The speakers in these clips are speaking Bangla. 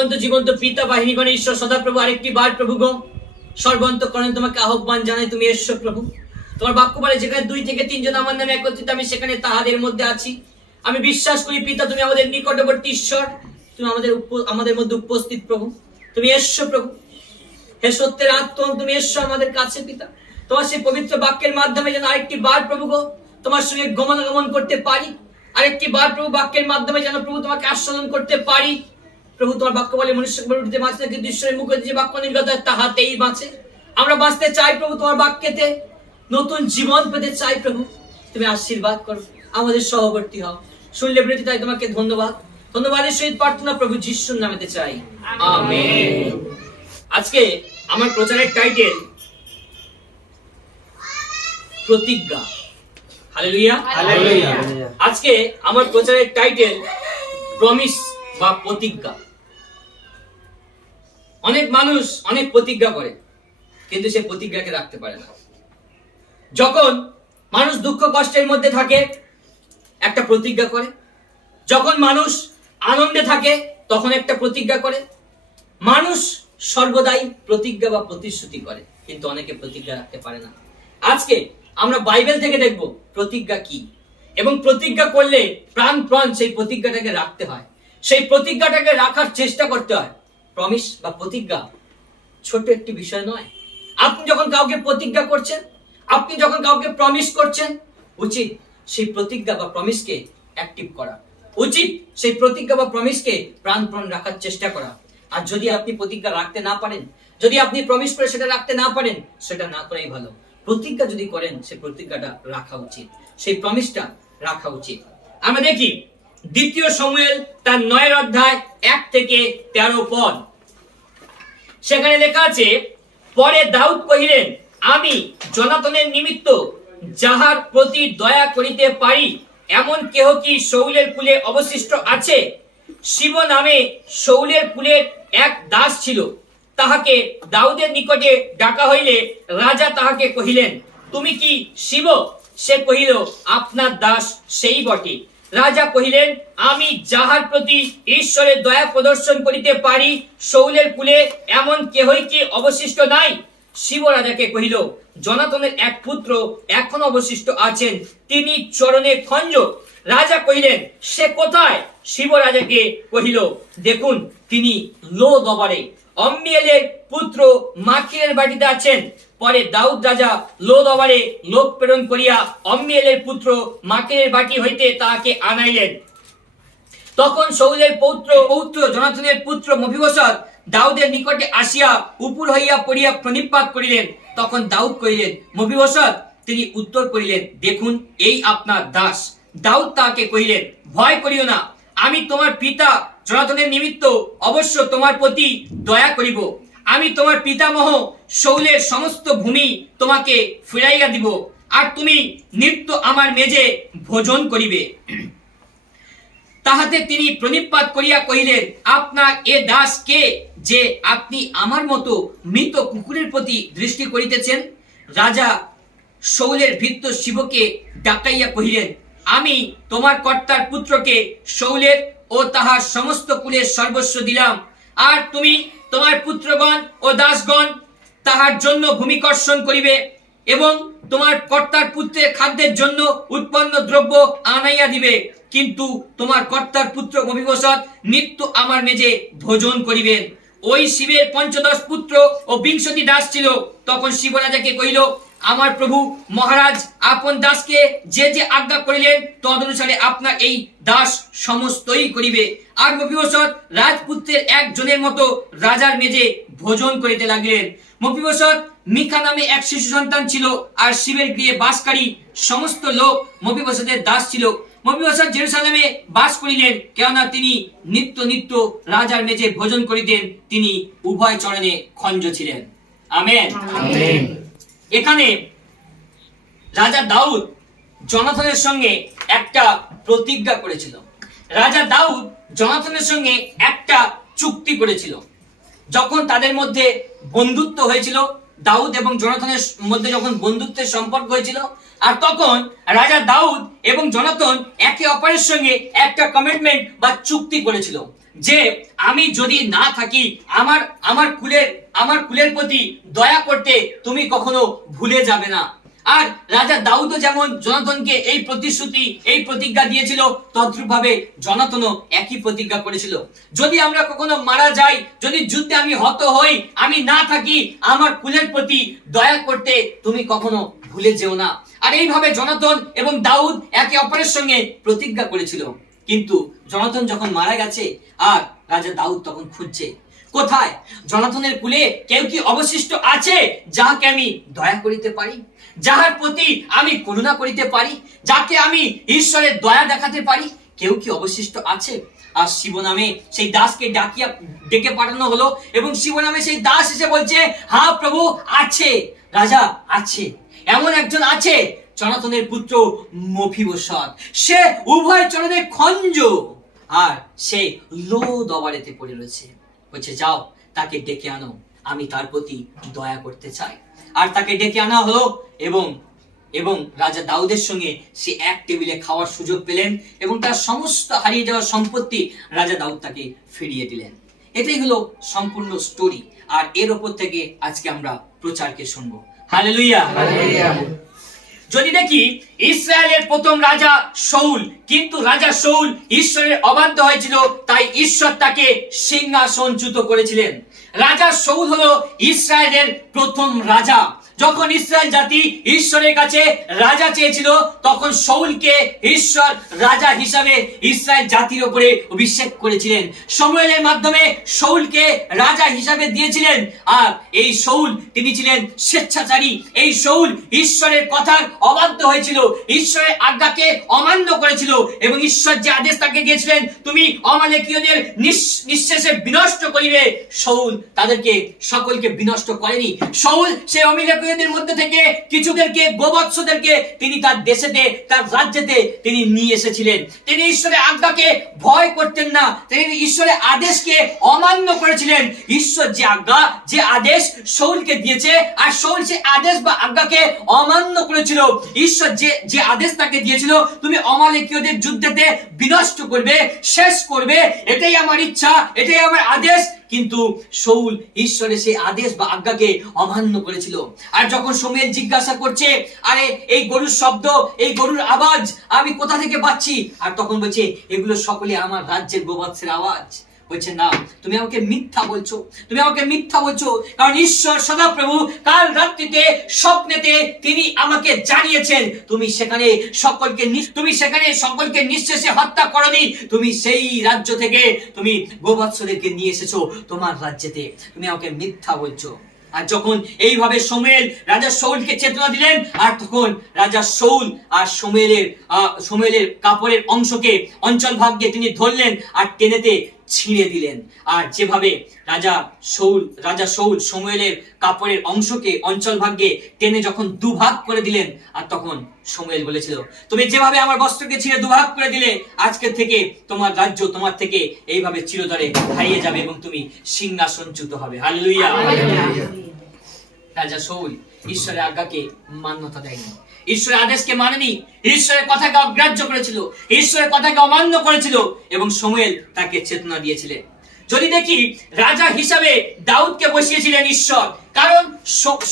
জীবন্ত জীবন্ত পিতা বাহিনীগণের ঈশ্বর সদাপ্রভু, আরেকটি বার প্রভু গো সর্বান্তঃকরণে তোমাকে আহ্বান জানাই, তুমি এসো প্রভু। তোমার বাক্য বলে যেখানে 2 থেকে 3 জন আমার নামে একত্রিত আমি সেখানে তাহাদের মধ্যে আছি। আমি বিশ্বাস করি পিতা তুমি আমাদের নিকটবর্তী ঈশ্বর, তুমি আমাদের মধ্যে উপস্থিত প্রভু। তুমি এসো প্রভু, হে সত্যের আত্মা, তুমি এসো আমাদের কাছে পিতা। তোমার সেই পবিত্র বাক্যের মাধ্যমে যেন আরেকটি বার প্রভু গো তোমার সঙ্গে গমনাগমন করতে পারি, আরেকটি বার প্রভু বাক্যের মাধ্যমে যেন প্রভু তোমাকে আস্বাদন করতে পারি প্রভু। তোমার বাক্য বলে মনুষ্য উঠতে বাঁচে না, কিন্তু ঈশ্বরের মুখে যে বাক্য নির্গত হয় তাহাতেই বাঁচে। আমরা বাঁচতে চাই প্রভু, তোমার বাক্যেতে নতুন জীবন পেতে চাই প্রভু। তুমি আশীর্বাদ করো, আমাদের সহবর্তী হও। শুনলে বৃত্তি তাই তোমাকে ধন্যবাদ, ধন্যবাদের সহিত প্রার্থনা প্রভু যিশুর নামেতে চাই, আমেন। আজকে আমার প্রচারের টাইটেল প্রতিজ্ঞা। Hallelujah, hallelujah. আজকে আমার প্রচারের টাইটেল প্রমিস বা প্রতিজ্ঞা। অনেক মানুষ অনেক প্রতিজ্ঞা করে, কিন্তু সে প্রতিজ্ঞাকে রাখতে পারে না। যখন মানুষ দুঃখ কষ্টের মধ্যে থাকে একটা প্রতিজ্ঞা করে, যখন মানুষ আনন্দে থাকে তখন একটা প্রতিজ্ঞা করে। মানুষ সর্বদাই প্রতিজ্ঞা বা প্রতিশ্রুতি করে, কিন্তু অনেকে প্রতিজ্ঞা রাখতে পারে না। আজকে আমরা বাইবেল থেকে দেখব প্রতিজ্ঞা কি, এবং প্রতিজ্ঞা করলে প্রাণ সেই প্রতিজ্ঞাটাকে রাখতে হয়, সেই প্রতিজ্ঞাটাকে রাখার চেষ্টা করতে হয়। প্রমিস বা প্রতিজ্ঞা ছোট একটি বিষয় নয়। আপনি যখন কাউকে প্রতিজ্ঞা করছেন, আপনি যখন কাউকে প্রমিস করছেন, উচিত সেই প্রতিজ্ঞা বা প্রমিসকে অ্যাক্টিভ করা, উচিত সেই প্রতিজ্ঞা বা প্রমিসকে প্রাণপণ রাখার চেষ্টা করা। আর যদি আপনি প্রতিজ্ঞা রাখতে না পারেন, যদি আপনি প্রমিস করে সেটা রাখতে না পারেন, সেটা না করাই ভালো। প্রতিজ্ঞা যদি করেন, সেই প্রতিজ্ঞাটা রাখা উচিত, সেই প্রমিসটা রাখা উচিত। আমরা দেখি 2 শমূয়েল তার 9 অধ্যায় 1 থেকে 13 পদ। সেখানে লেখা আছে, পরে দাউদ কহিলেন, আমি জনাতনের নিমিত্ত যাহার প্রতি দয়া করিতে পারি এমন কেহ কি শাউলের কুলে অবশিষ্ট আছে? শিব নামে শাউলের কুলের এক দাস ছিল, তাহাকে দাউদের নিকটে ডাকা হইলে রাজা তাহাকে কহিলেন, তুমি কি শিব? সে কহিল, আপনার দাস সেই বটে। রাজা কহিলেন, আমি যাহার প্রতি ঈশ্বরের দয়া প্রদর্শন করিতে পারি শাউলের কুলে এমন কেহই কি অবশিষ্ট নাই? শিব রাজাকে কহিল, জনাতনের এক পুত্র এখন অবশিষ্ট আছেন, তিনি চরণে খঞ্জ। রাজা কহিলেন, সে কোথায়? শিব রাজাকে কহিল, দেখুন তিনি লো দবারে অম্মিয়েলের পুত্র মাকিরের বাটিতে আছেন। পরে দাউদ রাজা লো দবারে লোক প্রেরণ করিয়া অম্মিয়েলের পুত্র মাকিরের বাটি হইতে তাহাকে আনাইলেন। তখন শাউলের পৌত্র জনাতনের পুত্র মফিবোশত দাউদের নিকটে আসিয়া উপর হইয়া পড়িয়া প্রণিপাত করিলেন। তখন দাউদ কহিলেন, মফিবোশত? তিনি উত্তর করিলেন, দেখুন এই আপনার দাস। দাউদ তাহাকে কহিলেন, ভয় করিও না, আমি তোমার পিতা জনাতনের নিমিত্ত অবশ্য তোমার প্রতি দয়া করিব। আমি তোমার পিতামহ শাউলের সমস্ত ভূমি তোমাকে ফিরাইয়া দিব, আর তুমি নিত্য আমার মেজে ভোজন করিবে। তাহাতে তিনি প্রণিপাত করিয়া কহিলেন, আপনার এ দাস কে, যে আপনি আমার মতো মৃত কুকুরের প্রতি দৃষ্টি করিতেছেন? রাজা শাউলের ভৃত্য শিবকে ডাকাইয়া কহিলেন, আমি তোমার কর্তার পুত্রকে শাউলের ও তাহার সমস্ত কুলের সর্বস্ব দিলাম, আর তুমি তোমার পুত্রগণ ও দাসগণ তাহার জন্য ভূমিকর্ষণ করিবে, এবং তোমার কর্তার পুত্রের খাদ্যের জন্য উৎপন্ন দ্রব্য আনাইয়া দিবে, কিন্তু তোমার কর্তার পুত্র মফিবোশত নিত্য আমার মেজে ভোজন করিবেন। ওই শিবের 15 পুত্র ও 20 দাস ছিল। তখন শিব রাজাকে কহিল, আমার প্রভু মহারাজ আপন দাসকে যে যে আজ্ঞা করিলেন তদনুসারে আপনার এই দাস সমস্তই করিবে। আর মফিবোশত রাজপুত্রের একজনের মতো রাজার মেজে ভোজন করিতে লাগলেন। মফিবোশত মিকা নামে এক শিশু সন্তান ছিল, আর শিবের গৃহে বাসকারী সমস্ত লোক মফিবোশতের দাস ছিল। মফিবোশত জেরুসালেমে বাস করিলেন, কেননা তিনি নিত্য নিত্য রাজার মেজে ভোজন করিতেন, তিনি উভয় চরণে খঞ্জ ছিলেন। Amen, amen. এখানে রাজা দাউদ জনাথনের সঙ্গে একটা প্রতিজ্ঞা করেছিল। রাজা দাউদ জনাথনের সঙ্গে একটা চুক্তি করেছিল। যখন তাদের মধ্যে বন্ধুত্ব হয়েছিল, দাউদ এবং জনাথনের মধ্যে যখন বন্ধুত্বের সম্পর্ক হয়েছিল, আর তখন রাজা দাউদ এবং জনাথন একে অপরের সঙ্গে একটা কমিটমেন্ট বা চুক্তি করেছিল। যে আমি যদি না থাকি আমার আমার কুলের প্রতি দয়া করতে তুমি কখনো ভুলে যাবে না। আর রাজা দাউদও যেমন জনাথনকে এই প্রতিশ্রুতি এই প্রতিজ্ঞা দিয়েছিল, তদ্রূপভাবে জনাথনও একই প্রতিজ্ঞা করেছিল, যদি আমরা কখনো মারা যাই, যদি যুদ্ধে আমি হত হই, আমি না থাকি, আমার কুলের প্রতি দয়া করতে তুমি কখনো ভুলে যেও না। আর এইভাবে জনাথন এবং দাউদ একে অপরের সঙ্গে প্রতিজ্ঞা করেছিল। কিন্তু জনাথন যখন মারা গেছে আর রাজা দাউদ তখন খুঁজছে, কোথায় জনাথনের কুলে কেউ কি অবশিষ্ট আছে যাকে আমি দয়া করিতে পারি, যাহার প্রতি আমি করুণা করিতে পারি, যাকে আমি ঈশ্বরের দয়া দেখাতে পারি, কেউ কি অবশিষ্ট আছে? আর শিব নামে সেই দাসকে ডেকে পাঠানো হলো এবং শিব নামে সেই দাস এসে বলছে, হ্যাঁ প্রভু আছে, রাজা আছে, এমন একজন আছে, জনাথনের পুত্র মফিবোশত, সে উভয় চরণে খঞ্জ আর সে লোদবারেতে পড়ে রয়েছে। বলছে যাও তাকে ডেকে আনো, আমি তার প্রতি দয়া করতে চাই। আর তাকে ডেকে আনা হলো এবং এবং রাজা দাউদের সঙ্গে সে এক টেবিলে খাওয়ার সুযোগ পেলেন এবং তার সমস্ত হারিয়ে যাওয়া সম্পত্তি রাজা দাউদ তাকে ফিরিয়ে দিলেন। এটাই হলো সম্পূর্ণ স্টোরি। আর এর ওপর থেকে আজকে আমরা প্রচারকে শুনবো। হালেলুয়া। যদি দেখি ইসরায়েলের প্রথম রাজা শাউল, কিন্তু রাজা শাউল ঈশ্বরের অবাধ্য হয়েছিল, তাই ঈশ্বর তাকে সিংহাসনচ্যুত করেছিলেন। রাজা শাউল হলো ইসরায়েলের প্রথম রাজা। যখন ইসরায়েল জাতি ঈশ্বরের কাছে রাজা চেয়েছিল, তখন শাউলকে ঈশ্বর রাজা হিসাবে ইসরায়েল জাতির উপরে অভিষেক করেছিলেন। শমূয়েলের মাধ্যমে শাউলকে রাজা হিসাবে দিয়েছিলেন। আর এই শাউল তিনি ছিলেন স্বেচ্ছাচারী। এই শাউল ঈশ্বরের কথার অবাধ্য হয়েছিল, ঈশ্বরের আজ্ঞাকে অমান্য করেছিল এবং ঈশ্বর যে আদেশ তাকে দিয়েছিলেন, তুমি অমালেকীয়দের নিঃশেষে বিনষ্ট করিবে, শাউল তাদেরকে সকলকে বিনষ্ট করেনি। শাউল সেই অমালেকীয়দের মধ্যে থেকে কিছুদেরকে, গোবৎসদেরকে তিনি তার দেশেতে, তার রাজ্যেতে তিনি নিয়ে এসেছিলেন। তিনি ঈশ্বরের আজ্ঞাকে ভয় করতেন না, তিনি ঈশ্বরের আদেশকে অমান্য করেছিলেন। ঈশ্বর যে আজ্ঞা, যে আদেশ শাউলকে দিয়েছে, আর শাউল সে আদেশ বা আজ্ঞাকে অমান্য করেছিল। ঈশ্বর যে আদেশ তাকে দিয়েছিল, তুমি অমালেকীয়দের যুদ্ধেতে বিনষ্ট করবে, শেষ করবে, এটাই আমার ইচ্ছা, এটাই আমার আদেশ। কিন্তু শাউল ঈশ্বরের সেই আদেশ বা আজ্ঞাকে অমান্য করেছিল। আর যখন শমূয়েল জিজ্ঞাসা করছে, আরে এই গরুর শব্দ, এই গরুর আওয়াজ আমি কোথা থেকে পাচ্ছি, আর তখন বলছে এগুলো সকলে আমার রাজ্যের গোবৎসের আওয়াজ। বলছে না, তুমি আমাকে মিথ্যা বলছো, তুমি আমাকে মিথ্যা বলছো, কারণ ঈশ্বর সদাপ্রভু কাল রাত্রিতে স্বপ্নেতে তিনি আমাকে জানিয়েছেন, তুমি সেখানে সকলকে নিঃশেষে হত্যা করনি, তুমি সেই রাজ্য থেকে তুমি গোবৎসদেরকে নিয়ে এসেছো তোমার রাজ্যেতে, তুমি আমাকে মিথ্যা বলছো। আর যখন এইভাবে শমূয়েল রাজা শাউলকে চেতনা দিলেন, আর তখন রাজা শাউল আর শমূয়েলের কাপড়ের অংশকে, অঞ্চল ভাগকে তিনি ধরলেন আর টেনেতে ছিঁড়ে দিলেন। আর যেভাবে রাজা শাউল শমূয়েলের কাপড়ের অংশকে, অঞ্চল ভাগকে টেনে যখন দুভাগ করে দিলেন, আর তখন শমূয়েল বলেছিল, তুমি যেভাবে আমার বস্ত্রকে ছিঁড়ে দুভাগ করে দিলে, আজকে থেকে তোমার রাজ্য তোমার থেকে এইভাবে চিরতরে হারিয়ে যাবে এবং তুমি সিংহাসনচ্যুত হবে। হালেলুয়া। রাজা শাউল ঈশ্বরের আজ্ঞাকে মান্যতা দেয়নি, ঈশ্বরের আদেশকে মানেনি, ঈশ্বরের কথাকে অগ্রাহ্য করেছিল, ঈশ্বরের কথাকে অমান্য করেছিল এবং শমূয়েল তাকে চেতনা দিয়েছিলেন। যদি দেখি রাজা হিসাবে দাউদকে বসিয়েছিলেন ঈশ্বর, কারণ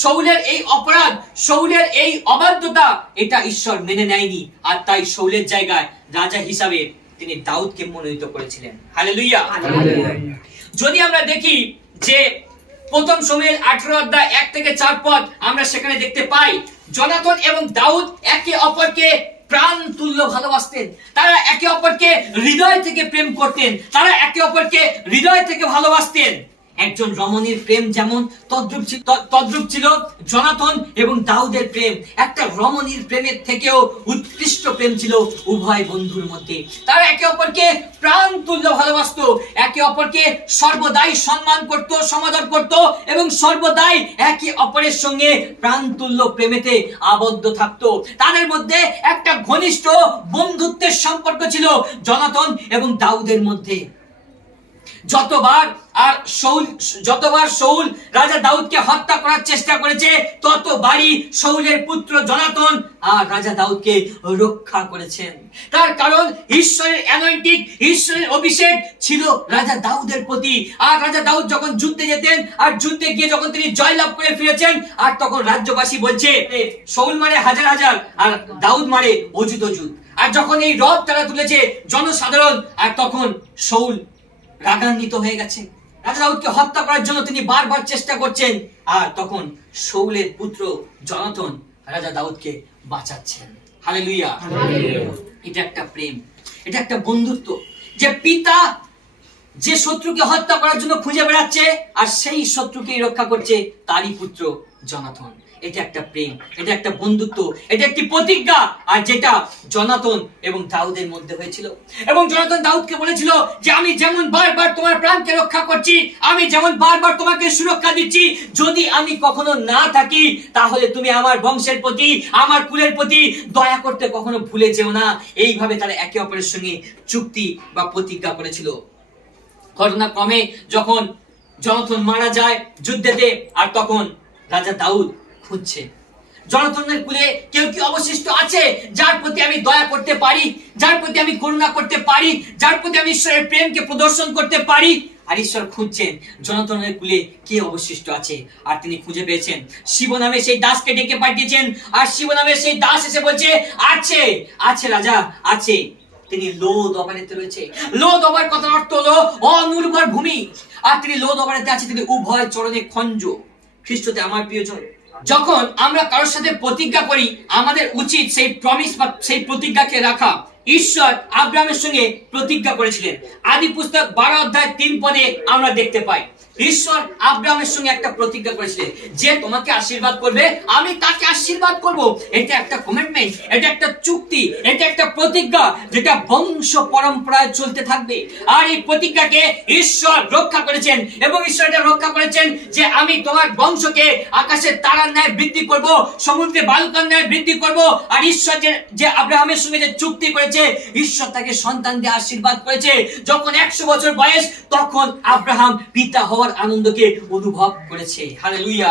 শাউলের এই অপরাধ, শাউলের এই অবাধ্যতা, এটা ঈশ্বর মেনে নেয়নি। আর তাই শাউলের জায়গায় রাজা হিসাবে তিনি দাউদকে মনোনীত করেছিলেন। হালেলুয়া। যদি আমরা দেখি যে প্রথম শমূয়েল 18 অধ্যায় 1 থেকে 4 পদ, আমরা সেখানে দেখতে পাই জনাথন এবং দাউদ একে অপরকে প্রাণ তুল্য ভালোবাসতেন। তারা একে অপরকে হৃদয় থেকে প্রেম করতেন, তারা একে অপরকে হৃদয় থেকে ভালোবাসতেন। একজন রমণীর প্রেম যেমন, তদ্রূপ ছিল জনাথন এবং দাউদের প্রেম। একটা রমণীর প্রেমের থেকেও উৎকৃষ্ট প্রেম ছিল উভয় বন্ধুর মধ্যে। তারা একে অপরকে প্রাণ তুল্য ভালোবাসতো, একে অপরকে সর্বদাই সম্মান করত, সমাদর করত এবং সর্বদাই একে অপরের সঙ্গে প্রাণ তুল্য প্রেমেতে আবদ্ধ থাকতো। তাদের মধ্যে একটা ঘনিষ্ঠ বন্ধুত্বের সম্পর্ক ছিল জনাথন এবং দাউদের মধ্যে। যতবার শাউল রাজা দাউদকে হত্যা করার চেষ্টা করেছে, ততবারই শাউলের পুত্র জনাথন আর রাজা দাউদকে রক্ষা করেছেন। তার কারণ ঈশ্বরের অ্যানয়েন্টিং, ঈশ্বরের অভিষেক ছিল রাজা দাউদের প্রতি। আর রাজা দাউদ যখন যুদ্ধে যেতেন, আর যুদ্ধে গিয়ে যখন তিনি জয়লাভ করে ফিরেছেন, আর তখন রাজ্যবাসী বলছে শাউল মারে হাজার হাজার আর দাউদ মারে অযুত অযুত। আর যখন এই রব তারা তুলেছে জনসাধারণ, আর তখন শাউল রাগান্বিত হয়ে গেছে, রাজা দাউদকে হত্যা করার জন্য তিনি বারবার চেষ্টা করছেন। আর তখন শাউলের পুত্র জনাথন রাজা দাউদকে বাঁচাচ্ছেন। হালেলুয়া। এটা একটা প্রেম, এটা একটা বন্ধুত্ব, যে পিতা যে শত্রুকে হত্যা করার জন্য খুঁজে বেড়াচ্ছে আর সেই শত্রুকে রক্ষা করছে তারই পুত্র জনাথন। এটা একটা প্রেম, এটা একটা বন্ধুত্ব, এটা একটি প্রতিজ্ঞা, আর যেটা জনাথন এবং দাউদের মধ্যে হয়েছিল। এবং জনাথন দাউদকে বলেছিল যে আমি যেমন বারবার তোমার প্রাণকে রক্ষা করছি, আমি যেমন বারবার তোমাকে সুরক্ষা দিচ্ছি, যদি আমি কখনো না থাকি তাহলে তুমি আমার বংশের প্রতি, আমার কুলের প্রতি দয়া করতে কখনো ভুলে যেও না। এইভাবে তারা একে অপরের সঙ্গে চুক্তি বা প্রতিজ্ঞা করেছিল। ঘটনাক্রমে যখন জনাথন মারা যায় যুদ্ধেতে, আর তখন রাজা দাউদ খুঁজছে জনাথনের কুলে কেউ কি অবশিষ্ট আছে যার প্রতি আমি দয়া করতে পারি, যার প্রতি আমি করুণা করতে পারি, যার প্রতি আমি ঈশ্বরের প্রেমকে প্রদর্শন করতে পারি। আর ঈশ্বর খুঁজছেন জনাথনের কুলে কে অবশিষ্ট আছে, আর তিনি খুঁজে পেয়েছেন। শিব নামে সেই দাসকে ডেকে পাঠিয়েছেন, আর শিব নামে সেই দাস এসে বলছে আছে আছে রাজা আছে। তিনি লোদবারেতে রয়েছে। লোদবার কথার অর্থ হলো অনুর্বর ভূমি, আর তিনি লোদবারেতে আছে, তিনি উভয় চরণে খঞ্জ। খ্রিস্টতে আমার প্রিয়জন, যখন আমরা কারোর সাথে প্রতিজ্ঞা করি, আমাদের উচিত সেই প্রমিস বা সেই প্রতিজ্ঞাকে রাখা। ঈশ্বর আব্রাহামের সঙ্গে প্রতিজ্ঞা করেছিলেন। আদি পুস্তক 12 অধ্যায় 3 পদে আমরা দেখতে পাই ঈশ্বর আব্রাহামের সঙ্গে একটা প্রতিজ্ঞা করেছিলেন যে তোমাকে আশীর্বাদ করবে, আমি তাকে আশীর্বাদ করব। এটা একটা কমিটমেন্ট, এটা একটা চুক্তি, এটা একটা প্রতিজ্ঞা যেটা বংশ পরম্পরায় চলতে থাকবে। আর এই প্রতিজ্ঞাকে ঈশ্বর রক্ষা করেছেন, এবং ঈশ্বর এটা রক্ষা করেছেন যে আমি তোমার বংশকে আকাশের তারার ন্যায় বৃদ্ধি করব, সমুদ্রে বালুকার ন্যায় বৃদ্ধি করব। আর ঈশ্বর যে আব্রাহামের সঙ্গে যে চুক্তি করেছে, ঈশ্বর তাকে সন্তান দিয়ে আশীর্বাদ করেছে। যখন 100 বছর বয়স, তখন আব্রাহাম পিতা হওয়ার আনন্দকে অনুভব করেছে। হালেলুয়া।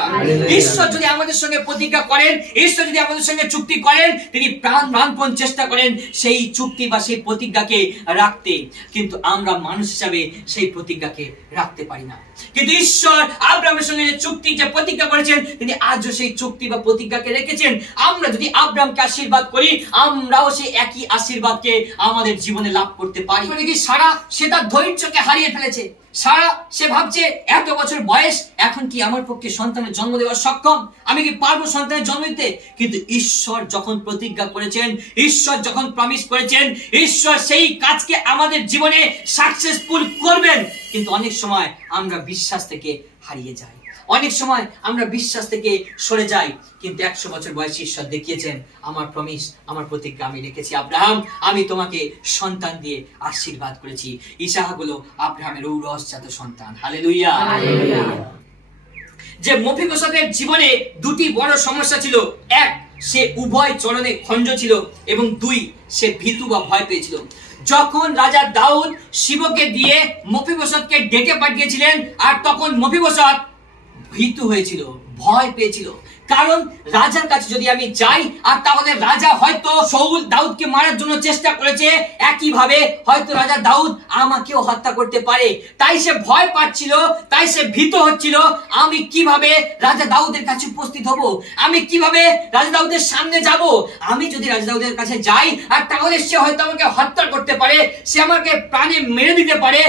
ঈশ্বর যদি আমাদের সঙ্গে প্রতিজ্ঞা করেন, ঈশ্বর যদি আমাদের সঙ্গে চুক্তি করেন, তিনি প্রাণপণ চেষ্টা করেন সেই চুক্তি বা সেই প্রতিজ্ঞাকে রাখতে। কিন্তু আমরা মানুষ হিসাবে সেই প্রতিজ্ঞাকে রাখতে পারি না। কিন্তু ঈশ্বর আব্রাহামের সঙ্গে যে চুক্তি, যে প্রতিজ্ঞা করেছেন, তিনি আজও সেই চুক্তি বা প্রতিজ্ঞাকে রেখেছেন। আমরা যদি আব্রাহামকে আশীর্বাদ করি, আমরাও সেই একই আশীর্বাদকে আমাদের জীবনে লাভ করতে পারি। সারা সে তার ধৈর্যকে হারিয়ে ফেলেছে। সারা সে ভাবছে এত বছর বয়স, এখন কি আমার পক্ষে সন্তানের জন্ম দেওয়া সক্ষম? আমি কি পারবো সন্তানের জন্ম দিতে? কিন্তু ঈশ্বর যখন প্রতিজ্ঞা করেছেন, ঈশ্বর যখন প্রমিস করেছেন, ঈশ্বর সেই কাজকে আমাদের জীবনে সাকসেসফুল করবেন। কিন্তু অনেক সময় আমরা বিশ্বাস থেকে হারিয়ে যাই, অনেক সময় আমরা বিশ্বাস থেকে সরে যাই। কিন্তু 100 বছর বয়সে ঈশ্বর দেখিয়েছেন আমার প্রমিস, আমার প্রতিজ্ঞা আমি রেখেছি। আব্রাহাম, আমি তোমাকে সন্তান দিয়ে আশীর্বাদ করেছি। ইসাহাক হলো আব্রাহামের ঔরসজাত সন্তান। হালেলুয়া। যে মফিবোশতের জীবনে দুটি বড় সমস্যা ছিল। এক, সে উভয় চরণে খঞ্জ ছিল, এবং 2, সে ভীতু বা ভয় পেয়েছিল। যখন রাজা দাউদ শিবকে দিয়ে মফিবোশতকে ডেকে পাঠিয়েছিলেন, আর তখন মফিবোশত ভীতু হয়েছিল, ভয় পেয়েছিল। কারণ রাজার কাছে যদি আমি যাই, আর তাহলে রাজা হয়তো শাউল দাউদকে মারার জন্য চেষ্টা করেছে, একইভাবে হয়তো রাজা দাউদ আমাকেও হত্যা করতে পারে। তাই সে ভয় পাচ্ছিল, তাই সে ভীত হচ্ছিল। আমি কিভাবে রাজা দাউদের কাছে উপস্থিত হব? আমি কিভাবে রাজা দাউদের সামনে যাব? আমি যদি রাজা দাউদের কাছে যাই, আর তাহলে সে হয়তো আমাকে হত্যা করতে পারে, সে আমাকে প্রাণে মেরে দিতে পারে।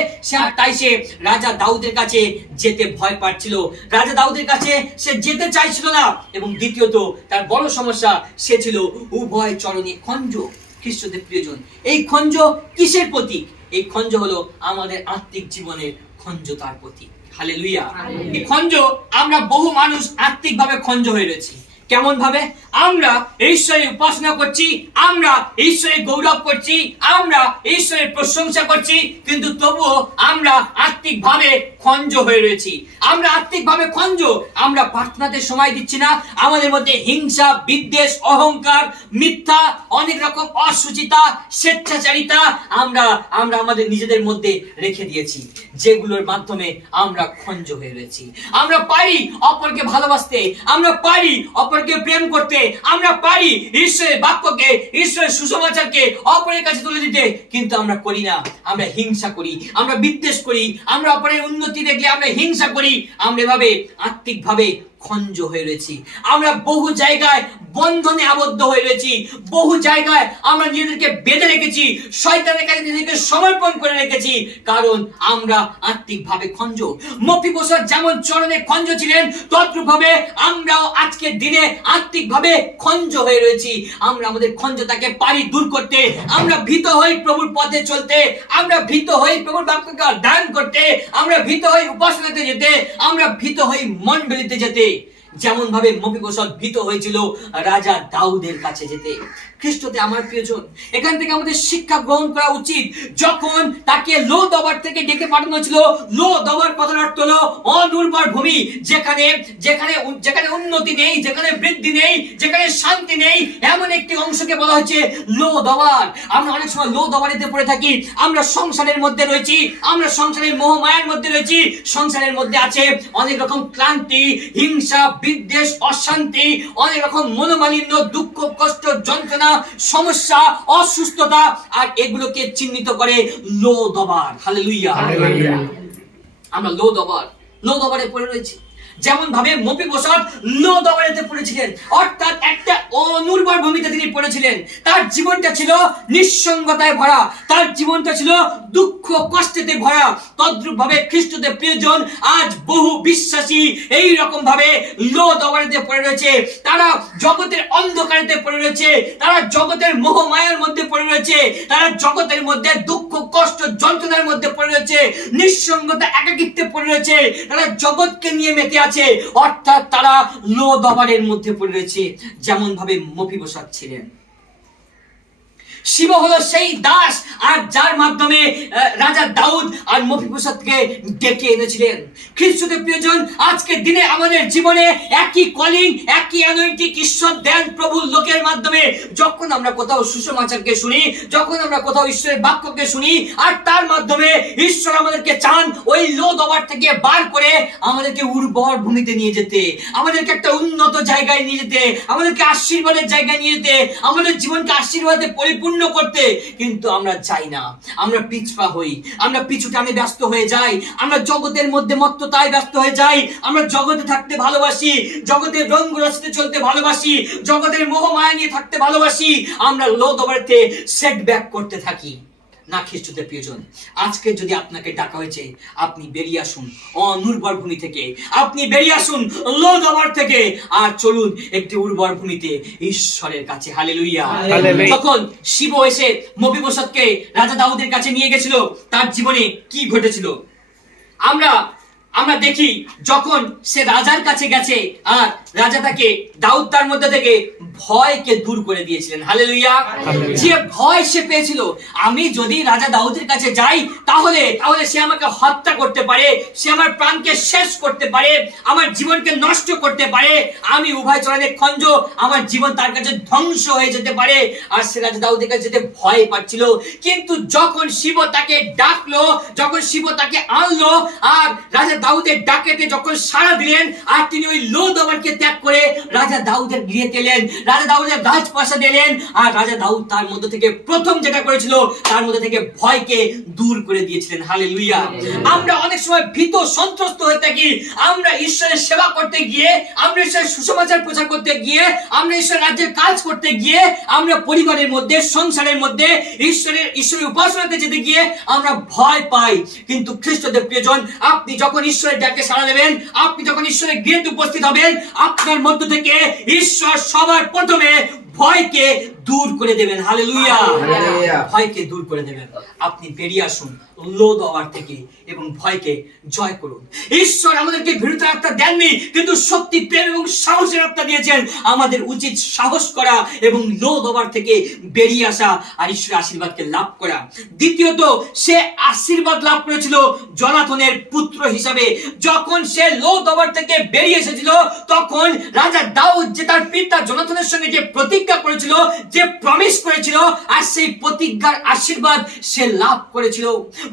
তাই সে রাজা দাউদের কাছে যেতে ভয় পাচ্ছিল, রাজা দাউদের কাছে সে যেতে চাইছিল না। এবং দ্বিতীয়ত, তার বড় সমস্যা, সে ছিল উভয় চরণে খঞ্জ। খ্রিস্টদের প্রিয়জন, এই খঞ্জ কিসের প্রতীক? এই খঞ্জ হলো আমাদের আত্মিক জীবনের খঞ্জতার প্রতীক। হালেলুয়া। এই খঞ্জ, আমরা বহু মানুষ আত্মিকভাবে খঞ্জ হয়ে রয়েছি, কেমন ভাবে আমরা ঈশ্বরের উপাসনা করছি, আমরা ঈশ্বরের গৌরব করছি, আমরা ঈশ্বরের প্রশংসা করছি, কিন্তু তবুও আমরা আত্মিকভাবে খঞ্জ হয়ে রয়েছি। আমরা আত্মিকভাবে খঞ্জ। আমরা প্রার্থনাতে সময় দিচ্ছি না। আমাদের মধ্যে হিংসা, বিদ্বেষ, অহংকার, মিথ্যা, অনেক রকম অসুচিতা, স্বেচ্ছাচারিতা আমরা আমাদের নিজেদের মধ্যে রেখে দিয়েছি, যেগুলোর মাধ্যমে আমরা খঞ্জ হয়ে রয়েছি। আমরা পারি অপরকে ভালোবাসতে, আমরা পারি অপরকে প্রেম করতে, আমরা পারি ঈশ্বরের বাক্যকে, ঈশ্বরের সুসমাচারকে অপরের কাছে তুলে দিতে, কিন্তু আমরা করি না। আমরা হিংসা করি, আমরা বিদ্বেষ করি, আমরা অপরের উন্নতি দেখলে আমরা হিংসা করি। আমরা এভাবে আত্মিকভাবে খঞ্জ হয়ে রয়েছি। আমরা বহু জায়গায় বন্ধনে আবদ্ধ হয়ে রয়েছি, বহু জায়গায় আমরা নিজেদেরকে বেঁধে রেখেছি, শয়তানের কাছে নিজেদেরকে সমর্পণ করে রেখেছি, কারণ আমরা আত্মিকভাবে খঞ্জ। মফিবোশত যেমন চরণে খঞ্জ ছিলেন, তদ্রূপভাবে আমরাও আজকের দিনে আত্মিকভাবে খঞ্জ হয়ে রয়েছি। আমরা আমাদের খঞ্জতাকে পারি দূর করতে। আমরা ভীত হই প্রভুর পথে চলতে, আমরা ভীত হই প্রভুর বাক্যকে অধ্যয়ন করতে, আমরা ভীত হই উপাসনাতে যেতে, আমরা ভীত হই মণ্ডলীতে যেতে, যেমন ভাবে মফিবোশত ভীত হয়েছিল রাজা দাউদের কাছে যেতে। খ্রিস্টতে আমার প্রিয়জন, এখান থেকে আমাদের শিক্ষা গ্রহণ করা উচিত। যখন তাকে লো দবার থেকে ডেকে পাঠানো ছিল, লো দবার কথার অর্থ হলো অনুর্বর ভূমি, যেখানে যেখানে যেখানে উন্নতি নেই, যেখানে বৃদ্ধি নেই, যেখানে শান্তি নেই, এমন একটি অংশকে বলা হচ্ছে লো দবার। আমরা অনেক সময় লো দবারেতে পড়ে থাকি। আমরা সংসারের মধ্যে রয়েছি, আমরা সংসারের মোহমায়ার মধ্যে রয়েছি। সংসারের মধ্যে আছে অনেক রকম ক্লান্তি, হিংসা, বিদ্বেষ, অশান্তি, অনেক রকম মনোমালিন্য, দুঃখ, কষ্ট, যন্ত্রণা, সমস্যা, অসুস্থতা, আর এগুলোকে চিহ্নিত করে লো দবার। হালেলুয়া। আমরা লো দবারে পড়ে রয়েছি। যেমন ভাবে মফিবোশত লো দবারেতে পড়েছিলেন, অর্থাৎ একটা অনুর্বর ভূমিতে তিনি পড়েছিলেন। তার জীবনটা ছিল নিঃসঙ্গতায় ভরা, তার জীবনটা ছিল দুঃখ কষ্টেতে ভরা। তদ্রূপ ভাবে খ্রিস্টদের প্রিয়জন, আজ বহু বিশ্বাসী এই রকম ভাবে লো দবারেতে পড়ে রয়েছে। তারা জগতের অন্ধকারেতে পড়ে রয়েছে, তারা জগতের মোহমায়ার মধ্যে পড়ে রয়েছে, তারা জগতের মধ্যে দুঃখ কষ্ট যন্ত্রণার মধ্যে পড়ে রয়েছে, নিঃসঙ্গতা একাকিত্বে পড়ে রয়েছে। তারা জগৎকে নিয়ে মেতে আছে, অর্থাৎ তারা লো দবারের মধ্যে পড়ে রয়েছে, যেমন ভাবে মফিবোশত ছিলেন। শিব হলো সেই দাস, আর যার মাধ্যমে রাজা দাউদ আর মফিবোশতকে ডেকে এনেছিলেন। খ্রিস্টদের প্রিয়জন, আজকের দিনে আমাদের জীবনে একই কলিং, একই অ্যানয়েন্টিং ঈশ্বর দেন প্রভুর লোকের মাধ্যমে। যখন আমরা কোথাও সুসমাচারকে শুনি, যখন আমরা কোথাও ঈশ্বরের বাক্যকে শুনি, আর তার মাধ্যমে ঈশ্বর আমাদেরকে চান ওই লো দবার থেকে বার করে আমাদেরকে উর্বর ভূমিতে নিয়ে যেতে, আমাদেরকে একটা উন্নত জায়গায় নিয়ে যেতে, আমাদেরকে আশীর্বাদের জায়গায় নিয়ে যেতে, আমাদের জীবনকে আশীর্বাদে পরিপূর্ণ করতে, কিন্তু আমরা চাই না। আমরা পিছপা হই, আমরা পিছু টানে ব্যস্ত হয়ে যাই, আমরা জগতের মধ্যে মত্ততায় ব্যস্ত হয়ে যাই, আমরা জগতে থাকতে ভালোবাসি, জগতের রঙ রচিতে চলতে ভালোবাসি, জগতের মোহমায়া নিয়ে থাকতে ভালোবাসি। আমরা লো দবারেতে সেটব্যাক করতে থাকি না। খ্রিস্টদের প্রিয়জন, আজকে যদি আপনাকে ডাকা হয়েছে, আপনি বেরিয়ে আসুন অনুর্বর ভূমি থেকে, আপনি বেরিয়ে আসুন লো দবার থেকে, আর চলুন একটি উর্বর ভূমিতে ঈশ্বরের কাছে। হালেলুয়া। তখন শিব এসে মফিবোশতকে রাজা দাউদের কাছে নিয়ে গেছিল। তার জীবনে কি ঘটেছিল আমরা দেখি। যখন সে রাজার কাছে গেছে, আর রাজা তাকে দাউদ তার মধ্যে থেকে ভয়কে দূর করে দিয়েছিলেন। হালেলুয়া। যে ভয় সে পেয়েছিল, আমি যদি রাজা দাউদের কাছে যাই, তাহলে সে আমাকে হত্যা করতে পারে, সে আমার প্রাণকে শেষ করতে পারে, আমার জীবনকে নষ্ট করতে পারে, আমি উভয় চরণে খঞ্জ, আমার জীবন তার কাছে ধ্বংস হয়ে যেতে পারে। আর সে রাজা দাউদের কাছে যেতে ভয় পাচ্ছিল। কিন্তু যখন শিব তাকে ডাকলো, যখন শিব তাকে আনলো, আর রাজা দাউদের ডাকেতে যখন সাড়া দিলেন, আর তিনি ওই লো দবারকে ত্যাগ করে রাজা দাউদের গৃহে এলেন, রাজা দাউদের রাজপ্রাসাদে এলেন, আর রাজা দাউদ তার মধ্যে থেকে প্রথম যেটা করেছিল, তার মধ্যে থেকে ভয়কে দূর করে দিয়েছিলেন। হালেলুয়া। আমরা অনেক সময় ভীত সন্ত্রস্ত হয়ে থাকি। আমরা ঈশ্বরের সেবা করতে গিয়ে, আমরা ঈশ্বরের সুসমাচার প্রচার করতে গিয়ে, আমরা ঈশ্বরের রাজ্যের কাজ করতে গিয়ে, আমরা পরিবারের মধ্যে, সংসারের মধ্যে ঈশ্বরের উপাসনাতে যেতে গিয়ে আমরা ভয় পাই। কিন্তু খ্রিস্টদের প্রিয়জন, আপনি যখন ঈশ্বরের ডাকে সাড়া দেবেন, আপনি যখন ঈশ্বরের গৃহে উপস্থিত হবেন, আপনার মধ্য থেকে ঈশ্বর সবার প্রথমে ভয়কে দূর করে দেবেন। হালেলুয়া। হালেলুয়া। ভয়কে দূর করে দেবেন। আপনি বেরিয়ে আসুন লোদ হওয়ার থেকে এবং ভয়কে জয় করুন। ঈশ্বর আমাদেরকে ভীরুতার আত্মা দেননি, কিন্তু শক্তি, প্রেম এবং সাহসের আত্মা দিয়েছেন। আমাদের উচিত সাহস করা এবং লোদ হওয়ার থেকে বেরিয়ে আসা আর ঈশ্বরের আশীর্বাদকে লাভ করা। দ্বিতীয়ত, সে আশীর্বাদ লাভ করেছিল জনাথনের পুত্র হিসাবে। যখন সে লোদ হওয়ার থেকে বেরিয়ে এসেছিল, তখন রাজা দাউদ যে তার পিতা জনাথনের সঙ্গে যে প্রতিজ্ঞা করেছিল, যে প্রমিস করেছিল, আর সেই প্রতিজ্ঞার আশীর্বাদ সে লাভ করেছিল।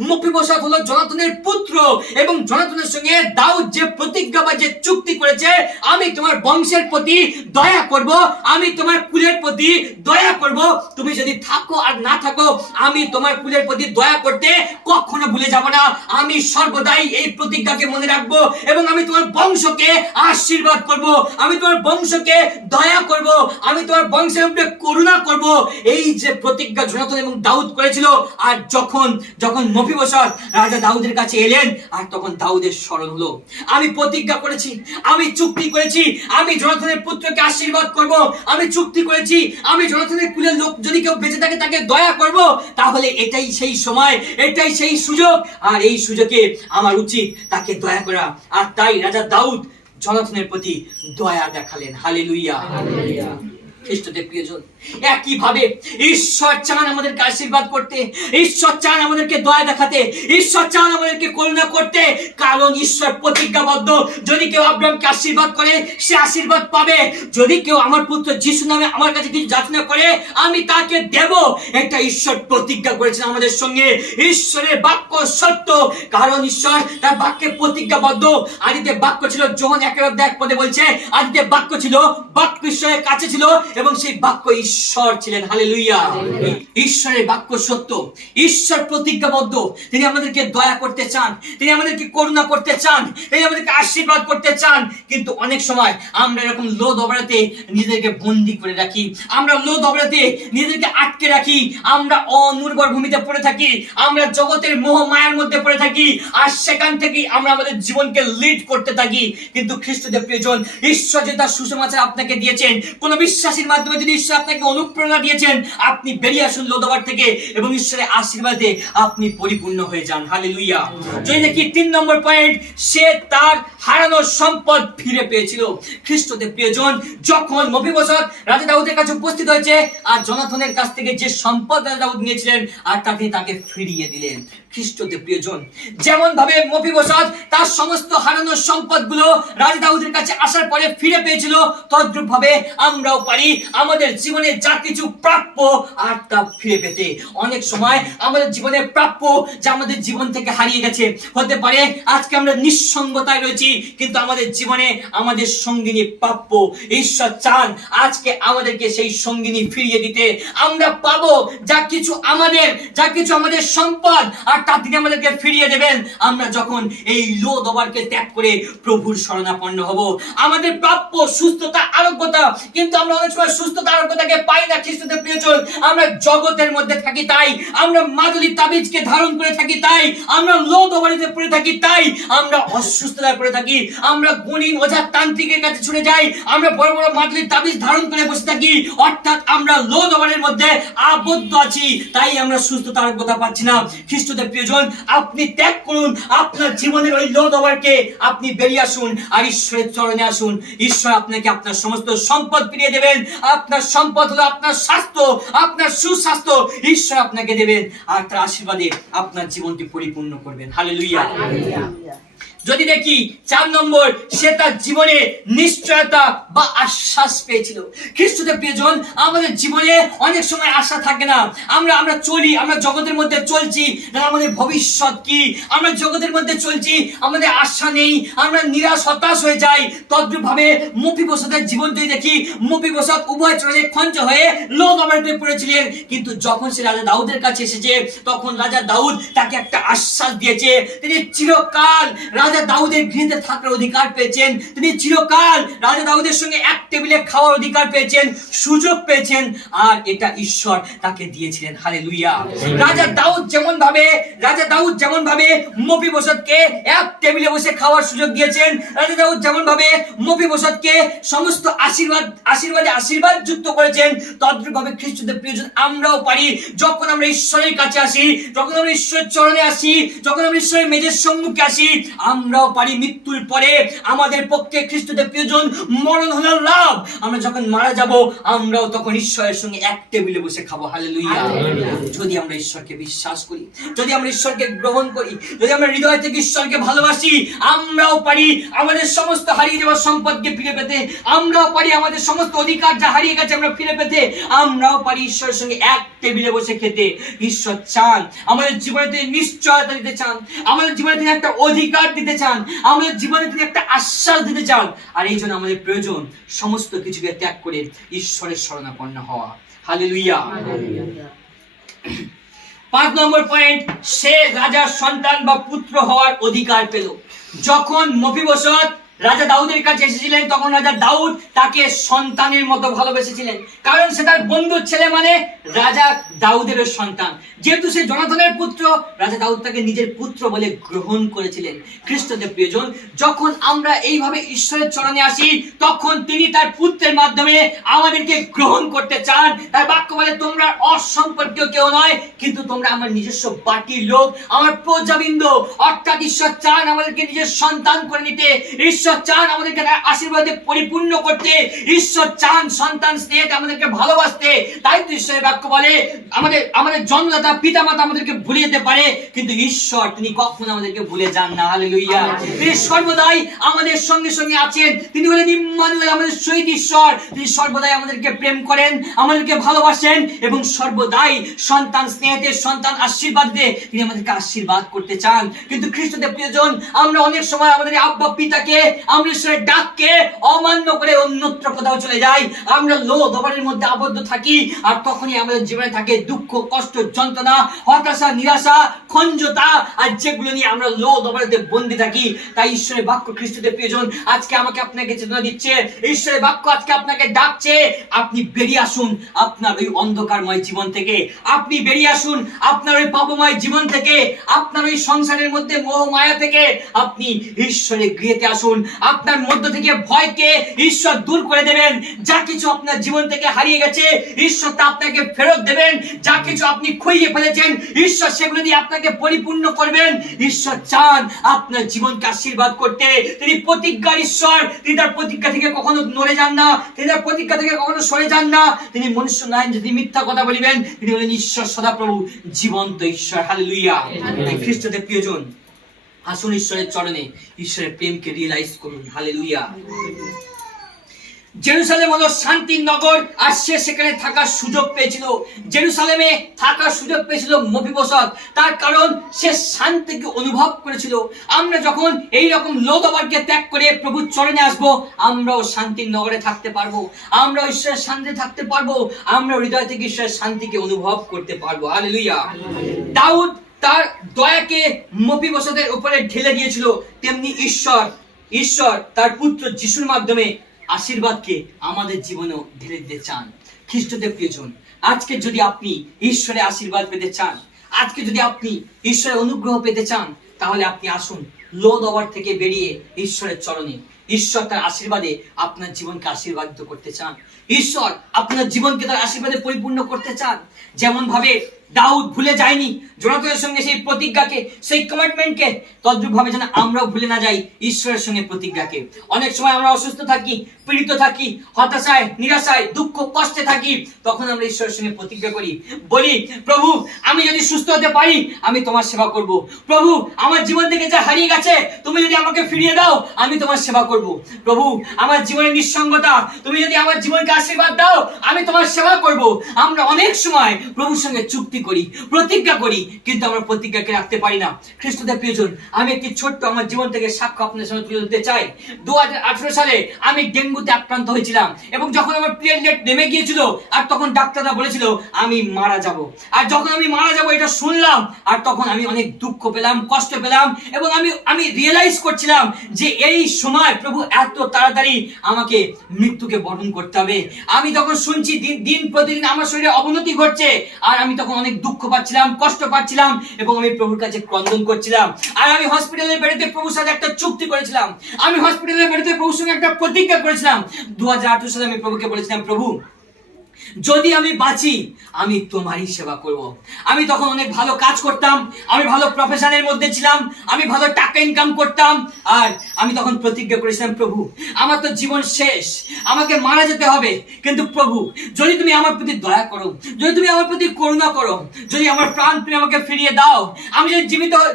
মফিবোশাত হলো জনাথনের পুত্র, এবং জনাথনের সঙ্গে দাউদ যে প্রতিজ্ঞা বা যে চুক্তি করেছে, আমি তোমার বংশের প্রতি দয়া করব, আমি তোমার কুলের প্রতি দয়া করব, তুমি যদি থাকো আর না থাকো, আমি তোমার কুলের প্রতি দয়া করতে কখনো ভুলে যাব না। আমি সর্বদাই এই প্রতিজ্ঞাকে মনে রাখবো এবং আমি তোমার বংশকে আশীর্বাদ করব, আমি তোমার বংশকে দয়া করব, আমি তোমার বংশের উপরে করুণা করব। এই যে প্রতিজ্ঞা জনাথন এবং দাউদ করেছিল, আর যখন মফিবোশাত রাজা দাউদের কাছে এলেন, আর তখন দাউদের স্মরণ হলো, আমি প্রতিজ্ঞা করেছি, আমি চুক্তি করেছি, আমি জনাথনের পুত্রকে আশীর্বাদ করব, আমি চুক্তি করেছি, আমি জনাথনের কুলের লোক যদি কেউ বেঁচে থাকে তাকে দয়া করব। তাহলে এটাই সেই সময়, এটাই সেই সুযোগ, আর এই সুযোগে আমার উচিত তাকে দয়া করা। আর তাই রাজা দাউদ জনাথনের প্রতি দয়া দেখালেন। হালেলুয়া। খ্রিস্টদের প্রিয়জন, একইভাবে ঈশ্বর চান আমাদেরকে আশীর্বাদ করতে, ঈশ্বর চান আমাদেরকে দয়া দেখাতে, ঈশ্বর চান আমাদেরকে করুণা করতে, কারণ ঈশ্বর প্রতিজ্ঞাবদ্ধ। যদি কেউ আব্রাহামকে আশীর্বাদ করে, সে আশীর্বাদ পাবে। যদি কেউ আমার পুত্র যিশু নামে আমার কাছে কিছু যাচনা করে, আমি তাকে দেব। এটা ঈশ্বর প্রতিজ্ঞা করেছেন আমাদের সঙ্গে। ঈশ্বরের বাক্য সত্য, কারণ ঈশ্বর তার বাক্যে প্রতিজ্ঞাবদ্ধ। আদিতে বাক্য ছিল, যোহন 1:1 বলছে, আদিতে বাক্য ছিল, বাক্য ঈশ্বরের কাছে ছিল এবং সেই বাক্য ঈশ্বর ছিলেন। হালেলুয়া। ঈশ্বরের বাক্য সত্য, ঈশ্বর প্রতিজ্ঞাবদ্ধ। তিনি আমাদেরকে দয়া করতে চান, তিনি আমাদেরকে করুণা করতে চান, তিনি আমাদেরকে আশীর্বাদ করতে চান। কিন্তু অনেক সময় আমরা এরকম লোদ অবরাতে নিজেদেরকে বন্দি করে রাখি, আমরা লোদ অবরাতে নিজেদেরকে আটকে রাখি, আমরা অনুর্বর ভূমিতে পড়ে থাকি, আমরা জগতের মোহ মায়ার মধ্যে পড়ে থাকি, আর সেখান থেকেই আমরা আমাদের জীবনকে লিড করতে থাকি। কিন্তু খ্রিস্টদের প্রিয়জন, ঈশ্বর যে তার সুসমাচার আপনাকে দিয়েছেন, কোন বিশ্বাসীর মাধ্যমে যদি ঈশ্বর আপনাকে অনুপ্রেরণা দিয়েছেন, আপনি বেরিয়ে আসুন লোদবার থেকে এবং ঈশ্বরের আশীর্বাদে আপনি পরিপূর্ণ হয়ে যান। হালেলুয়া। যদি দেখি 3 নম্বর পয়েন্ট, সে তার হারানো সম্পদ ফিরে পেয়েছিল। খ্রিস্টদের প্রিয়জন, যখন মফিবোশাত রাজা দাউদের কাছে উপস্থিত হয়েছে, আর জনাথনের কাছ থেকে যে সম্পদ রাজা দাউদ নিয়েছিলেন, আর তাকে ফিরিয়ে দিলেন। খ্রিস্টদের প্রিয়জন, যেমন ভাবে মফিবোশাত তার সমস্ত হারানো সম্পদগুলো রাজা দাউদের কাছে আসার পরে ফিরে পেয়েছিল, তদ্রূপ ভাবে আমরাও পারি আমাদের জীবনে যা কিছু প্রাপ্য আর তা ফিরে পেতে। অনেক সময় আমাদের জীবনে প্রাপ্য যা আমাদের জীবন থেকে হারিয়ে গেছে, হতে পারে আজকে আমরা নিঃসঙ্গতায় রয়েছি, কিন্তু আমাদের জীবনে আমাদের সঙ্গিনী প্রাপ্য। ঈশ্বর চান আজকে আমাদেরকে সেই সঙ্গিনী ফিরিয়ে দিতে। আমরা পাবো যা কিছু আমাদের সম্পদ, আর তা তিনি আমাদেরকে ফিরিয়ে দেবেন আমরা যখন এই লোদ অবারকে ত্যাগ করে প্রভুর শরণাপন্ন হব। আমাদের প্রাপ্য সুস্থতা, আরোগ্যতা, কিন্তু আমরা অনেক সময় সুস্থতা, আরোগ্যতাকে পাই না। খ্রিস্টদের প্রিয়জন, আমরা জগতের মধ্যে থাকি, তাই আমরা মাদুলি তাবিজকে ধারণ করে থাকি, তাই আমরা লোদ অবারিতে পড়ে থাকি, তাই আমরা অসুস্থতায় পড়ে থাকি, আমরা গুণিন ওঝা তান্ত্রিকের কাছে ছুটে যাই, আমরা বড় বড় মাদুলি তাবিজ ধারণ করে বসে থাকি, অর্থাৎ আমরা লোদ অবারের মধ্যে আবদ্ধ আছি, তাই আমরা সুস্থতা, আরোগ্যতা পাচ্ছি না। খ্রিস্টদের প্রিয়জন, আপনি ত্যাগ করুন আপনার জীবনের ওই লোদ অবারকে, আপনি বেরিয়ে আসুন আর ঈশ্বরের চরণে আসুন। ঈশ্বর আপনাকে আপনার সমস্ত সম্পদ ফিরিয়ে দেবেন। আপনার সম্পদ হলো আপনার স্বাস্থ্য, আপনার সুস্বাস্থ্য ঈশ্বর আপনাকে দেবেন, আর তার আশীর্বাদে আপনার জীবনটি পরিপূর্ণ করবেন। হালেলুয়া। যদি দেখি 4 নম্বর, সে তার জীবনে নিশ্চয়তা বা আশ্বাস পেয়েছিল। খ্রিস্টদের প্রিয়জন, আমাদের জীবনে অনেক সময় আশা থাকে না। আমরা চলি, আমরা জগতের মধ্যে চলছি, আমাদের ভবিষ্যৎ কি, আমরা জগতের মধ্যে চলছি, আমাদের আশা নেই, আমরা নিরাশ হতাশ হয়ে যাই। তদ্রূপ ভাবে মফিবোশাতের জীবন যদি দেখি, মফিবোশাত উভয় চরণে খঞ্জ হয়ে লোদ অবারিতে পড়েছিলেন, কিন্তু যখন সে রাজা দাউদের কাছে এসেছে, তখন রাজা দাউদ তাকে একটা আশ্বাস দিয়েছে, তিনি চিরকাল রাজা রাজা দাউদের গৃহে থাকার অধিকার পেয়েছেন, তিনি চিরকাল রাজা দাউদের সঙ্গে এক টেবিলে খাওয়ার অধিকার পেয়েছেন, সুযোগ পেয়েছেন, আর এটা ঈশ্বর তাকে দিয়েছিলেন। হালেলুয়া। রাজা দাউদ যেমন ভাবে মফিবোশতকে এক টেবিলে বসে খাওয়ার সুযোগ দিয়েছেন, রাজা দাউদ যেমন ভাবে মফিবোশতকে সমস্ত আশীর্বাদ যুক্ত করেছেন, তদ্রূপভাবে খ্রিস্টদের প্রিয়জন আমরাও পারি, যখন আমরা ঈশ্বরের কাছে আসি, যখন আমরা ঈশ্বরের চরণে আসি, যখন আমরা ঈশ্বরের মেজের সম্মুখে আসি, আমরাও পারি মৃত্যুর পরে আমাদের পক্ষে খ্রিস্টদের প্রিয়জন মরণ হলো লাভ। আমরা যখন মারা যাব, আমরাও তখন ঈশ্বরের সঙ্গে এক টেবিলে বসে খাবো। হালেলুয়া। যদি আমরা ঈশ্বরকে বিশ্বাস করি, যদি আমরা ঈশ্বরকে গ্রহণ করি, যদি আমরা হৃদয় থেকে ঈশ্বরকে ভালোবাসি, আমরাও পারি আমাদের সমস্ত হারিয়ে যাওয়া সম্পদকে ফিরে পেতে, আমরাও পারি আমাদের সমস্ত অধিকার যা হারিয়ে গেছে আমরা ফিরে পেতে, আমরাও পারি ঈশ্বরের সঙ্গে এক টেবিলে বসে খেতে। ঈশ্বর চান আমাদের জীবনে তিনি নিশ্চয়তা দিতে চান, আমাদের জীবনে তিনি একটা অধিকার দিতে চান, আমাদের জীবনে তিনি একটা আশ্বাস দিতে চান। আর এই জন্য আমাদের প্রয়োজন সমস্ত কিছুকে ত্যাগ করে ঈশ্বরের শরণাপন্ন হওয়া। হালেলুয়া। 5 নম্বর পয়েন্ট, সে রাজার সন্তান বা পুত্র হওয়ার অধিকার পেল। যখন মফিবোশত রাজা দাউদের কাছে এসেছিলেন, তখন রাজা দাউদ তাকে সন্তানের মতো ভালোবেসেছিলেন, কারণ সে তার বন্ধুর ছেলে, মানে রাজা দাউদের সন্তান। যেহেতু সে জনাথনের পুত্র, রাজা দাউদ তাকে নিজের পুত্র বলে গ্রহণ করেছিলেন। খ্রিস্টদের প্রিয়জন, যখন আমরা এইভাবে ঈশ্বরের চরণে আসি, তখন তিনি তার পুত্রের মাধ্যমে আমাদেরকে গ্রহণ করতে চান। তার বাক্য বলে, তোমরা অসম্পর্কীয় কেউ নয়, কিন্তু তোমরা আমার নিজস্ব বাটির লোক, আমার প্রজাবৃন্দ। অর্থাৎ ঈশ্বর চান আমাদেরকে নিজের সন্তান করে নিতে, ঈশ্বর চান আমাদেরকে আশীর্বাদে পরিপূর্ণ করতে, ঈশ্বর চান সন্তান স্নেহে আমাদেরকে ভালোবাসতে। তাই তো ঈশ্বরের বাক্য বলে, আমাদের জন্মদাতা পিতামাতা আমাদেরকে ভুলে যেতে পারে, কিন্তু ঈশ্বর তিনি কখনো আমাদেরকে ভুলে যান না। হালেলুয়া। তিনি সর্বদাই আমাদের সঙ্গে সঙ্গে আছেন। তিনি হলেন ইম্মানুয়েল, আমাদের শহীদ ঈশ্বর। তিনি সর্বদাই আমাদেরকে প্রেম করেন, আমাদেরকে ভালোবাসেন, এবং সর্বদাই সন্তান স্নেহেতে, সন্তান আশীর্বাদে তিনি আমাদেরকে আশীর্বাদ করতে চান। কিন্তু খ্রিস্টদের প্রিয়জন, আমরা অনেক সময় আমাদের আব্বা পিতাকে, আমরা ঈশ্বরের ডাককে অমান্য করে অন্যত্র কোথাও চলে যাই। আমরা লোভ দবারের মধ্যে আবদ্ধ থাকি, আর তখনই আমাদের জীবনে থাকে দুঃখ, কষ্ট, যন্ত্রণা, হতাশা, নিরাশা, খঞ্জতা, আর যেগুলো নিয়ে আমরা লোভ দবারেতে বন্দী থাকি। তাই ঈশ্বরের বাক্য খ্রিস্টদের প্রিয়জন আজকে আমাকে আপনাকে চেতনা দিচ্ছে, ঈশ্বরের বাক্য আজকে আপনাকে ডাকছে, আপনি বেরিয়ে আসুন আপনার ওই অন্ধকারময় জীবন থেকে, আপনি বেরিয়ে আসুন আপনার ওই পাপময় জীবন থেকে, আপনার ওই সংসারের মধ্যে মোহ মায়া থেকে, আপনি ঈশ্বরের গৃহেতে আসুন। আপনার মধ্য থেকে ভয়কে ঈশ্বর দূর করে দেবেন। যা কিছু আপনার জীবন থেকে হারিয়ে গেছে, ঈশ্বর তা আপনাকে ফেরত দেবেন। যা কিছু আপনি খুইয়ে ফেলেছেন, ঈশ্বর সেগুলো দিয়ে আপনাকে পরিপূর্ণ করবেন। ঈশ্বর চান আপনার জীবনকে আশীর্বাদ করতে। তিনি প্রতিজ্ঞার ঈশ্বর, তিনি তার প্রতিজ্ঞা থেকে কখনো নড়ে যান না, তিনি তার প্রতিজ্ঞা থেকে কখনো সরে যান না। তিনি মনুষ্য নয় যদি মিথ্যা কথা বলিবেন। তিনি হলেন ঈশ্বর সদাপ্রভু, জীবন্ত ঈশ্বর। হালেলুয়া। খ্রিস্টদের প্রিয়জন, আসুন ঈশ্বরের চরণে ঈশ্বরের প্রেমকে রিয়েলাইজ করুন। হালেলুয়া। জেরুসালেম হলো শান্তির নগর, আর সে সেখানে থাকার সুযোগ পেয়েছিল। জেরুসালেমে থাকার সুযোগ পেয়েছিল মফিবোশত, তার কারণ সে শান্তিকে অনুভব করেছিল। আমরা যখন এই রকম লোদবারকে ত্যাগ করে প্রভুর চরণে আসবো, আমরাও শান্তির নগরে থাকতে পারবো, আমরাও ঈশ্বরের শান্তিতে থাকতে পারবো, আমরা হৃদয় থেকে ঈশ্বরের শান্তিকে অনুভব করতে পারবো। হালেলুয়া। দাউদ তার দয়াকে মফিবোশতের উপরে ঢেলে দিয়েছিল, তেমনি ঈশ্বর তার পুত্র যিশুর মাধ্যমে আশীর্বাদকে আমাদের জীবনেও ঢেলে দিতে চান। খ্রিস্টদের প্রিয়জন, আজকে যদি আপনি ঈশ্বরের আশীর্বাদ পেতে চান, আজকে যদি আপনি ঈশ্বরের অনুগ্রহ পেতে চান, তাহলে আপনি আসুন লোদ ওভার থেকে বেরিয়ে ঈশ্বরের চরণে। ঈশ্বর তার আশীর্বাদে আপনার জীবনকে আশীর্বাদিত করতে চান। ঈশ্বর আপনার জীবনকে তার আশীর্বাদে পরিপূর্ণ করতে চান। যেমন ভাবে দাউদ ভুলে যায়নি জোনাথনের সঙ্গে সেই প্রতিজ্ঞাকে, সেই কমিটমেন্টকে, তদ্রূপ ভাবে যেন আমরাও ভুলে না যাই ঈশ্বরের সঙ্গে প্রতিজ্ঞাকে। অনেক সময় আমরা অসুস্থ থাকি, পীড়িত থাকি, হতাশায়, নিরাশায়, দুঃখ, কষ্টে থাকি, তখন আমরা ঈশ্বরের সঙ্গে প্রতিজ্ঞা করি, বলি, প্রভু আমি যদি সুস্থ হতে পারি আমি তোমার সেবা করব। প্রভু আমার জীবন থেকে যা হারিয়ে গেছে তুমি যদি আমাকে ফিরিয়ে দাও, আমি তোমার সেবা করব। প্রভু আমার জীবনের নিঃসঙ্গতা, তুমি যদি আমার জীবনকে আশীর্বাদ দাও, আমি তোমার সেবা করব। আমরা অনেক সময় প্রভুর সঙ্গে চুক্তি চুক্তি করি, প্রতিজ্ঞা করি, কিন্তু আমরা প্রতিজ্ঞাকে রাখতে পারি না। খ্রিস্টদের প্রিয়জন, আমি একটি ছোট্ট আমার জীবন থেকে সাক্ষ্য আপনাদের সামনে তুলে ধরতে চাই। 2018 সালে আমি ডেঙ্গুতে আক্রান্ত হয়েছিলাম, এবং যখন আমার প্লেটলেট নেমে গিয়েছিল, আর তখন ডাক্তাররা বলেছিল আমি মারা যাব। আর যখন আমি মারা যাব এটা শুনলাম, আর তখন আমি অনেক দুঃখ পেলাম, কষ্ট পেলাম, এবং আমি রিয়েলাইজ করছিলাম যে এই সময় প্রভু এত তাড়াতাড়ি আমাকে মৃত্যুকে বরণ করতে হবে। আমি তখন শুনছি দিন প্রতিদিন আমার শরীরে অবনতি ঘটছে, আর আমি তখন অনেক দুঃখ পাচ্ছিলাম, কষ্ট পাচ্ছিলাম, এবং আমি প্রভুর কাছে ক্রন্দন করছিলাম। আর আমি হসপিটালের বেডেতে প্রভুর সাথে একটা চুক্তি করেছিলাম, আমি হসপিটালের বেডেতে প্রভুর সঙ্গে একটা প্রতিজ্ঞা করেছিলাম। 2018 সালে আমি প্রভুকে বলেছিলাম, প্রভু যদি আমি বাঁচি আমি তোমারই সেবা করব। আমি তখন অনেক ভালো কাজ করতাম, আমি ভালো প্রফেশনের মধ্যে ছিলাম, আমি ভালো টাকা ইনকাম করতাম, আর আমি তখন প্রতিজ্ঞা করেছিলাম, প্রভু আমার তো জীবন শেষ, আমাকে মারা যেতে হবে, কিন্তু প্রভু যদি তুমি আমার প্রতি দয়া করো, যদি তুমি আমার প্রতি করুণা করো, যদি আমার প্রাণ তুমি আমাকে ফিরিয়ে দাও, আমি যদি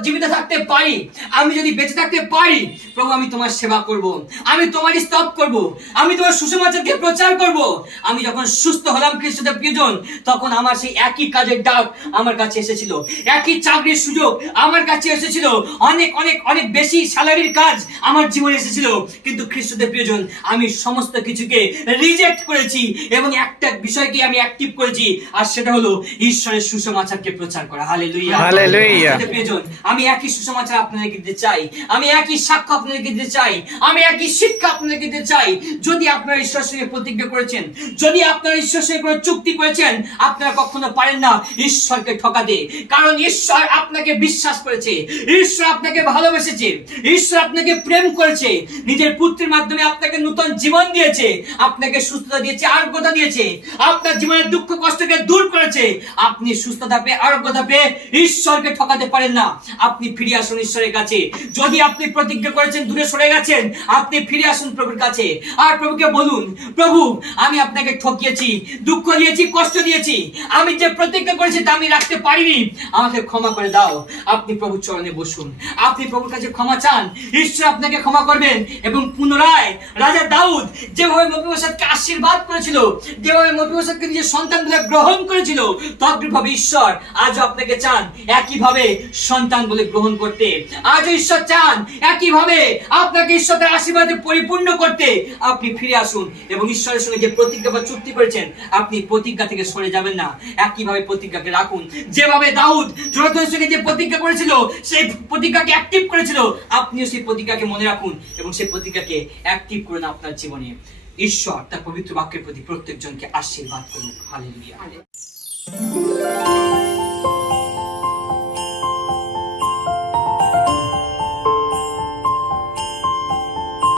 জীবিত থাকতে পারি, আমি যদি বেঁচে থাকতে পারি, প্রভু আমি তোমার সেবা করব, আমি তোমারই স্তব করব, আমি তোমার সুসমাচারকে প্রচার করব। আমি যখন সুস্থ হলাম খ্রিস্টদের প্রিয়জন, তখন আমার সেই একই কাজের ডাক আমার কাছে এসেছিল, একই চাকরির সুযোগ আমার কাছে এসেছিল, অনেক অনেক অনেক বেশি স্যালারির কাজ আমার জীবনে এসেছিল, কিন্তু খ্রিস্টদের প্রিয়জন আমি সমস্ত কিছুকে রিজেক্ট করেছি, এবং একটা বিষয়কে আমি অ্যাক্টিভ করেছি, আর সেটা হলো ঈশ্বরের সুসমাচারকে প্রচার করা। Hallelujah, hallelujah. প্রিয়জন, আমি একই সুসমাচার আপনাদেরকে দিতে চাই, আমি একই সাক্ষ্য আপনাদেরকে দিতে চাই, আমি একই শিক্ষা আপনাদেরকে দিতে চাই। যদি আপনারা ঈশ্বরের সঙ্গে প্রতিজ্ঞা করেছেন, যদি আপনারা ঈশ্বরের সঙ্গে কোনো চুক্তি করেছেন, আপনারা কখনো পারেন না ঈশ্বরকে ঠকাতে, কারণ ঈশ্বর আপনাকে বিশ্বাস করেছে, ঈশ্বর আপনাকে ভালোবেসেছে, ঈশ্বর আপনাকে প্রেম করেছে, নিজের পুত্রের মাধ্যমে আপনাকে নতুন জীবন দিয়েছে, আপনাকে সুস্থতা দিয়েছে, আরোগ্যতা দিয়েছে, আপনার জীবনের দুঃখ কষ্টকে দূর করেছে। আপনি সুস্থতা পেয়ে, আরোগ্যতা পেয়ে ঈশ্বরকে ঠকাতে পারেন না। আপনি ফিরে আসুন ঈশ্বরের কাছে। যদি আপনি প্রতিজ্ঞা করেছেন, দূরে সরে গেছেন, আপনি ফিরে আসুন প্রভুর কাছে, আর প্রভুকে বলুন, প্রভু আমি আপনাকে ঠকিয়েছি, দুঃখ দিয়েছি, কষ্ট দিয়েছি, আমি যে প্রতিজ্ঞা করেছি তা আমি রাখতে পারিনি, আমাকে ক্ষমা করে দাও। আপনি প্রভুর চরণে বসুন, আপনি প্রভুর কাছে ক্ষমা চান, ঈশ্বর আপনাকে ক্ষমা করবেন, এবং পুনরায় রাজা দাউদ যেভাবে মফিবোশাতকে আশীর্বাদ করেছিল, যেভাবে মফিবোশাতকে নিজের সন্তান বলে গ্রহণ করেছিল, তদ্রূপভাবে ঈশ্বর আজও আপনাকে চান একইভাবে সন্তান বলে গ্রহণ করতে। আজও ঈশ্বর চান একইভাবে আপনাকে ঈশ্বরের আশীর্বাদে পরিপূর্ণ করতে। আপনি ফিরে আসুন, এবং ঈশ্বরের সঙ্গে যে প্রতিজ্ঞা বা চুক্তি করেছেন, আপনি প্রতিজ্ঞা থেকে সরে যাবেন না, একইভাবে প্রতিজ্ঞাকে রাখুন। যেভাবে দাউদ জোনাথনের সঙ্গে যে প্রতিজ্ঞা করেছিল, সেই প্রতিজ্ঞাকে অ্যাক্টিভ করেছিল, আপনিও সেই প্রতিজ্ঞাকে মনে রাখুন, এবং সেই প্রতিজ্ঞাকে অ্যাক্টিভ করুন আপনার জীবনে। ঈশ্বর তার পবিত্র বাক্যের প্রতি প্রত্যেকজনকে আশীর্বাদ করুন। হালেলুয়া।